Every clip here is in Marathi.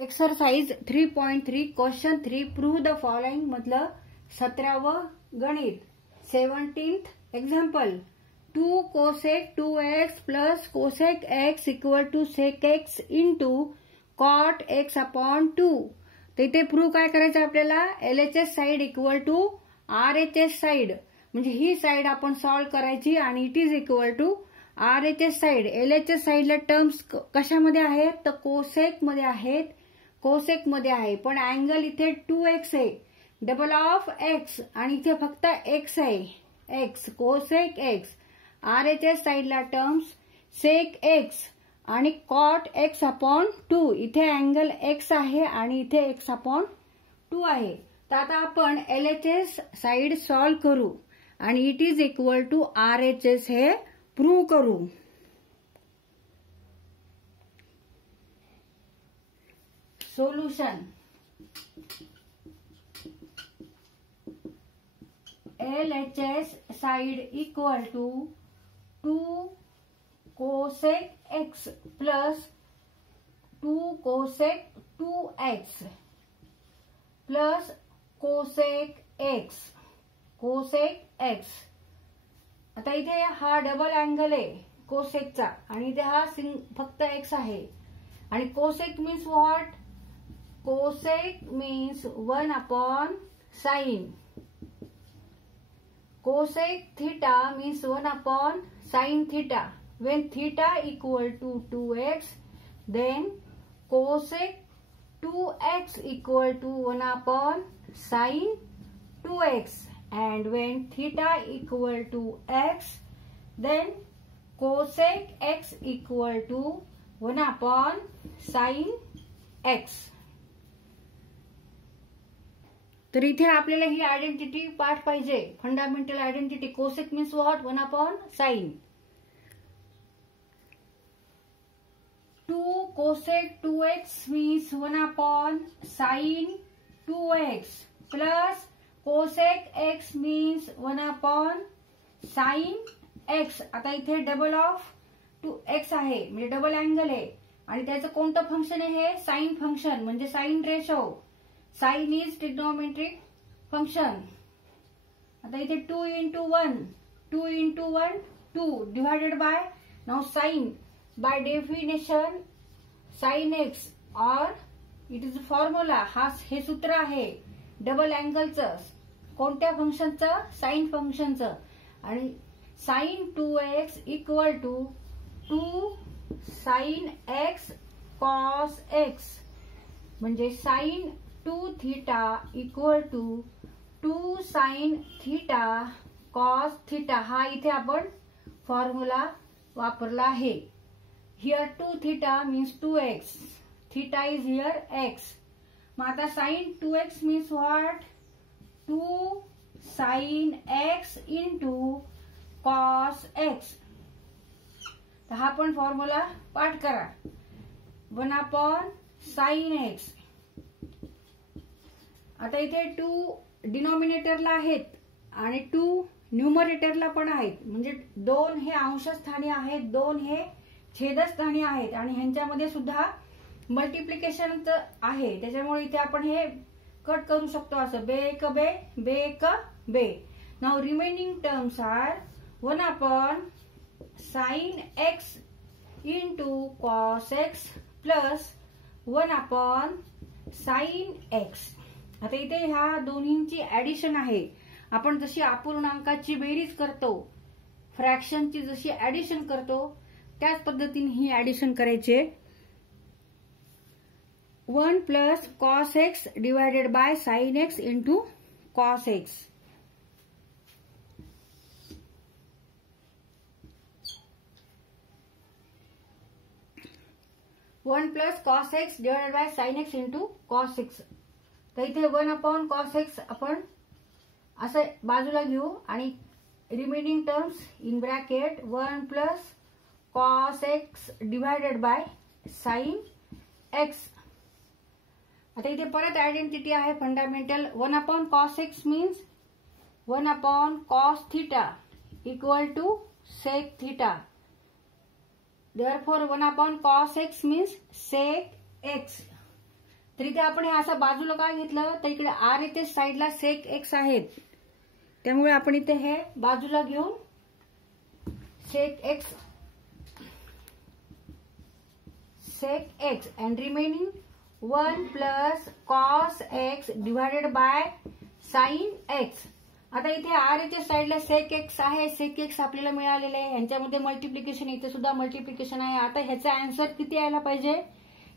Exercise 3.3 question 3 prove the following मधलं 17व गणित 17th example 2 cosec 2x plus cosec x equal to sec x into cot x upon 2. तर इथे प्रूव्ह काय करायचं आपल्याला LHS side equal to RHS side म्हणजे ही साइड आपण सॉल्व्ह करायची आणि it is equal to RHS side. LHS साइडला टर्म्स कशामध्ये आहेत तर कोसेक मध्ये आहेत, कोसेक मध्ये आहे पण अँगल इथे 2x आहे डबल ऑफ x आणि इथे फक्त x आहे x कोसेक x. RHS साइडला टर्म्स सेक x आणि कॉट x अपॉन 2 इथे अँगल x आहे आणि इथे x अपॉन 2 आहे. तर आता आपण LHS साइड सॉल्व्ह करू आणि it is equal to RHS हे प्रूव्ह करू. Solution LHS side equal to 2 cosec x plus 2 cosec 2x plus cosec x cosec x. आता इथे हा डबल अँगल आहे कोसेकचा आणि इथे हा फक्त x आहे आणि cosec means what cosec means 1 upon sign. Cosec theta means 1 upon sin theta. When theta equal to 2x, then cosec 2x equal to 1 upon sin 2x. And when theta equal to x, then cosec x equal to 1 upon sin x. तर इथे आपल्याला ही आयडेंटिटी पाठ पाहिजे fundamental identity. Cosec means what 1 upon sign. 2 cosec 2x means 1 upon sin 2x plus cosec x means 1 upon sin x. आता इथे डबल ऑफ 2x आहे म्हणजे डबल अँगल आहे आणि त्याचं कोणतं फंक्शन आहे साइन फंक्शन म्हणजे sine ratio. Sine is trigonometric function. आता इथे 2 into 1 2 into 1 2 divided by now sine by definition sine x और इट इज फॉर्म्युला. हा हे सूत्र आहे डबल अँगलचं कोणत्या फंक्शनचं साइन फंक्शनचं आणि sine 2x equal to 2 sine x cos x म्हणजे sine 2 theta equal to 2 sin theta cos theta. हा इथे आपण फॉर्म्युला वापरला आहे. Here 2 theta means 2x. Theta is here x. मग आता sin 2x means what? 2 sin x into cos x. तर हा पण फॉर्म्युला पाठ करा 1 upon sin x. आता इथे 2 डिनॉमिनेटरला आहेत आणि 2 न्यूमरेटरला पण आहेत म्हणजे 2 हे अंशस्थानी आहेत 2 हे छेदस्थानी आहेत आणि ह्यांच्यामध्ये सुद्धा मल्टिप्लिकेशन आहे. त्याच्यामुळे इथे आपण हे कट करू शकतो असं बे एक बे बे एक बे. Now remaining terms are 1 upon sine x into cos x plus 1 upon sine x. आता इथे ह्या दोन्हींची ऍडिशन आहे. आपण जशी अपूर्णांकाची बेरीज करतो फ्रॅक्शनची जशी ऍडिशन करतो त्याच पद्धतीने ही ऍडिशन करायची. 1 plus cos x divided by sine x into cos x. One plus cos x divided by sine x into cos x. तर इथे 1 अपॉन कॉस एक्स आपण असं बाजूला घेऊ आणि remaining terms in bracket 1 plus cos x divided by sine x. आता इथे परत आयडेंटिटी आहे fundamental 1 upon cos x means 1 upon cos theta equal to sec theta. Therefore 1 upon cos x means sec x. तर इथे आपण हे असं बाजूला काय घेतलं तर इकडे आर इथे साईडला सेक एक्स आहेत, त्यामुळे आपण इथे हे बाजूला घेऊन sec x and remaining 1 plus cos x divided by sine x. आता इथे आर इथे साईडला सेक एक्स आहे, सेक एक्स आपल्याला मिळालेले आहे, यांच्यामध्ये मल्टिप्लिकेशन, इथे सुद्धा मल्टिप्लिकेशन आहे. आता ह्याचा आन्सर किती यायला पाहिजे,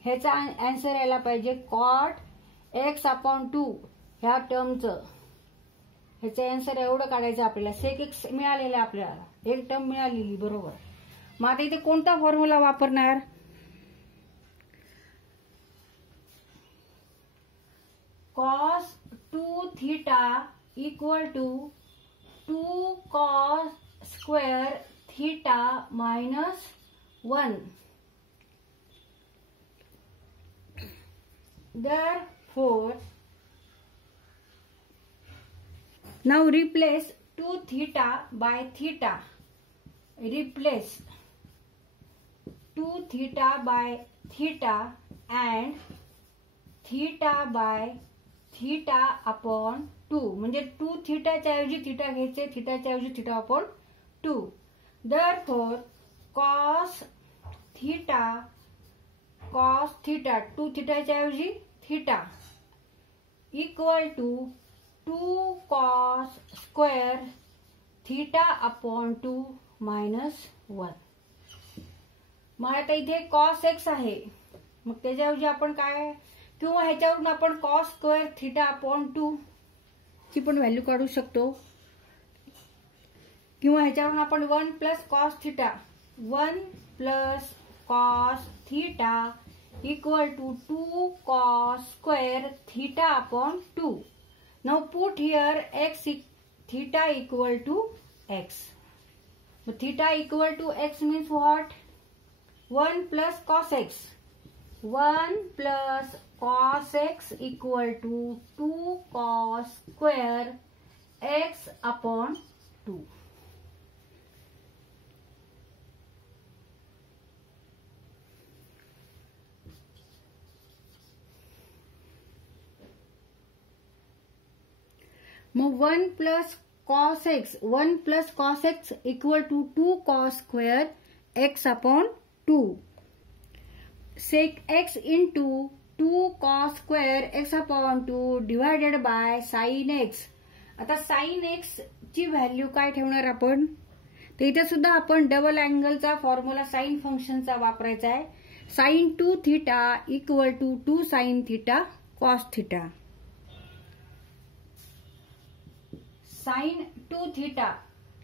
ह्याचा आन्सर यायला पाहिजे कॉट एक्स अपॉन 2 ह्या टर्मचं. ह्याचं आन्सर एवढं काढायचं आपल्याला. सेक एक्स मिळालेलं आहे आपल्याला, एक टर्म मिळालेली बरोबर. मग आता इथे कोणता फॉर्म्युला वापरणार, cos 2 theta equal to 2 cos square theta minus 1. Therefore, now replace 2 theta by theta. Replace 2 theta by theta and theta by theta upon 2, म्हणजे 2 थीटाच्या ऐवजी थीटा घ्यायचे, थीटाच्या ऐवजी theta upon 2. Therefore, cos theta 2 थीटाच्या ऐवजी theta equal to 2 cos square theta upon 2 minus 1. मग आता इथे cos x आहे, मग त्याच्याऐवजी आपण काय, किंवा ह्याच्यावरून आपण कॉस स्क्वेअर थीटा अपॉन 2 ची पण व्हॅल्यू काढू शकतो, किंवा ह्याच्यावरून आपण 1 plus cos theta 1 plus cos theta equal to 2 cos square theta upon 2. Now put here x theta equal to x. Theta equal to x means what, 1 plus cos x, 1 plus cos x equal to 2 cos square x upon 2. मग 1 plus cos x equal to 2 cos square x upon 2. Sec x into 2 cos square x upon 2 divided by sin x. आता sin x ची व्हॅल्यू काय ठेवणार आपण, तर इथे सुद्धा आपण डबल अँगलचा फॉर्म्युला साइन फंक्शनचा वापरायचा आहे. sin 2 theta equal to 2 sin theta cos theta. sin 2 theta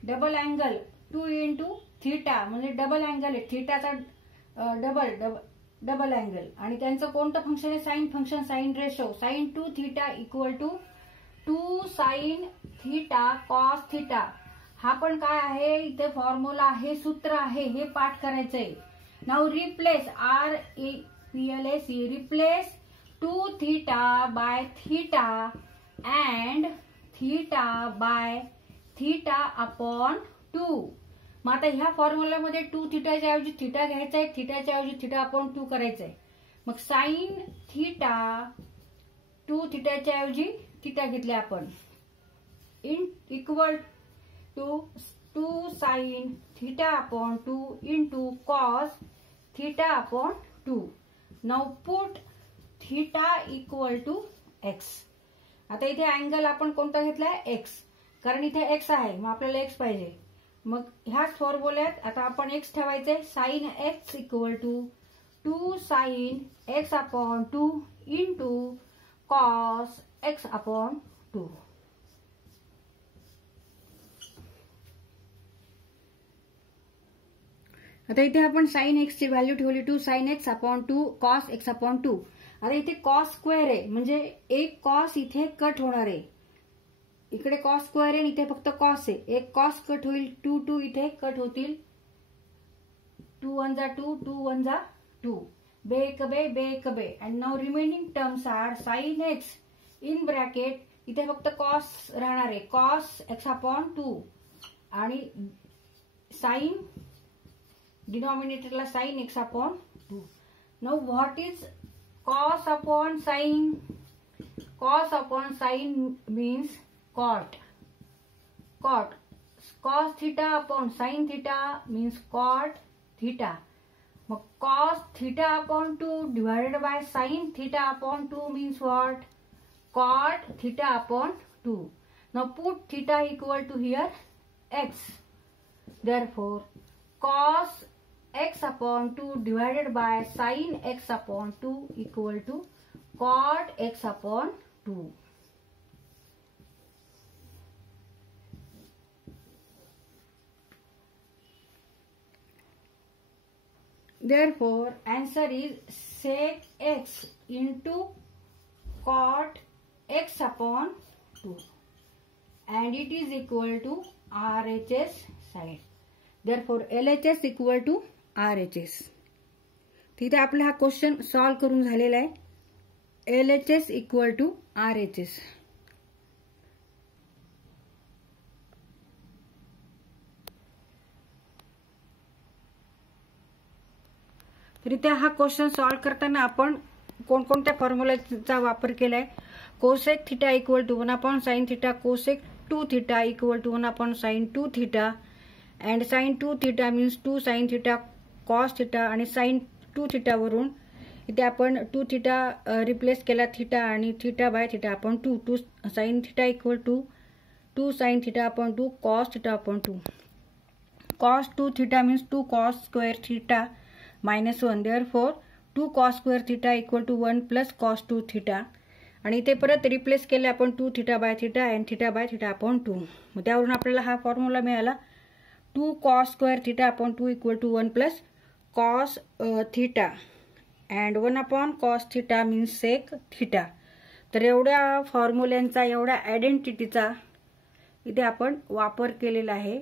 double angle 2 into theta म्हणजे डबल अँगल आहे, थीटाचा डबल अँगल, आणि त्यांचं कोणतं फंक्शन आहे, sine function, sine ratio. sin 2 theta equal to 2 sin theta cos theta. हा पण काय आहे, इथे फॉर्म्युला आहे, सूत्र आहे, हे पाठ करायचंय. Now replace replace 2 theta by theta and theta by theta upon 2. मग आता ह्या फॉर्म्युल्यामध्ये 2 थीटाच्या ऐवजी थीटा घ्यायचा आहे, थीटाच्या ऐवजी थीटा अपॉन 2 करायचं आहे. मग साइन थीटा 2 थीटाच्या ऐवजी थीटा घेतले आपण, equal to 2 sine theta upon 2 into cos theta upon 2. Now put theta equal to x. आता इथे अँगल आपण कोणता घेतलाय, एक्स, कारण इथे एक्स आहे, मग आपल्याला एक्स पाहिजे. मग ह्याच फॉर्म्युल्यात आता आपण एक्स ठेवायचे, sine x equal to 2 sine x upon 2 into cos x upon 2. आता इथे आपण साइन एक्स ची व्हॅल्यू ठेवली 2 sine x upon 2 cos x upon 2. आता इथे कॉस स्क्वेअर आहे, म्हणजे एक कॉस इथे कट होणार आहे, इकडे कॉस स्क्वेअर आहे, इथे फक्त कॉस आहे, एक कॉस कट होईल, 2 इथे कट होतील, 2 1 जा 2, 2 1 जा 2, बे एक बे. And now remaining terms are sine x in bracket, इथे फक्त कॉस राहणार आहे, कॉस एक्स अपॉन 2, आणि साइन डिनॉमिनेटरला sine x upon 2. Now what is cos upon sin. Cos upon sin means cot. Cot. Cos theta upon sin theta means cot theta. Cos theta upon 2 divided by sin theta upon 2 means what? Cot theta upon 2. Now put theta equal to here x. Therefore, cos x upon 2 divided by sin x upon 2 equal to cot x upon 2. Therefore, answer is sec x into cot x upon 2 and it is equal to RHS side. Therefore, LHS equal to RHS. तिथे आपला हा क्वेश्चन सॉल्व करून झालेला आहे. LHS equal to RHS. तर इथे हा क्वेश्चन सॉल्व करताना आपण कोणकोणत्या फॉर्म्युलाचा वापर केलाय. Cosec theta equal to 1 sin थीटा, cosec 2 theta equal to 1 sin 2 theta and sin 2 theta means 2 sin theta cos theta आणि sin 2 थीटा वरून इथे आपण 2 थीटा रिप्लेस केला थीटा आणि theta by theta upon 2 sin theta equal to 2 sin theta upon 2 cos theta upon 2. cos 2 theta means 2 cos square theta -1. Therefore 2 cos square theta equal to 1 plus cos 2 theta आणि इथे परत रिप्लेस केले आपण 2 theta by theta and theta by theta upon 2. मग त्यावरून आपल्याला हा फॉर्म्युला मिळाला 2 cos square theta upon 2 equal to 1 plus cos theta and 1 upon cos theta means sec theta. तर एवढ्या फॉर्म्युल्यांचा एवढ्या आयडेंटिटीचा इथे आपण वापर केलेला आहे.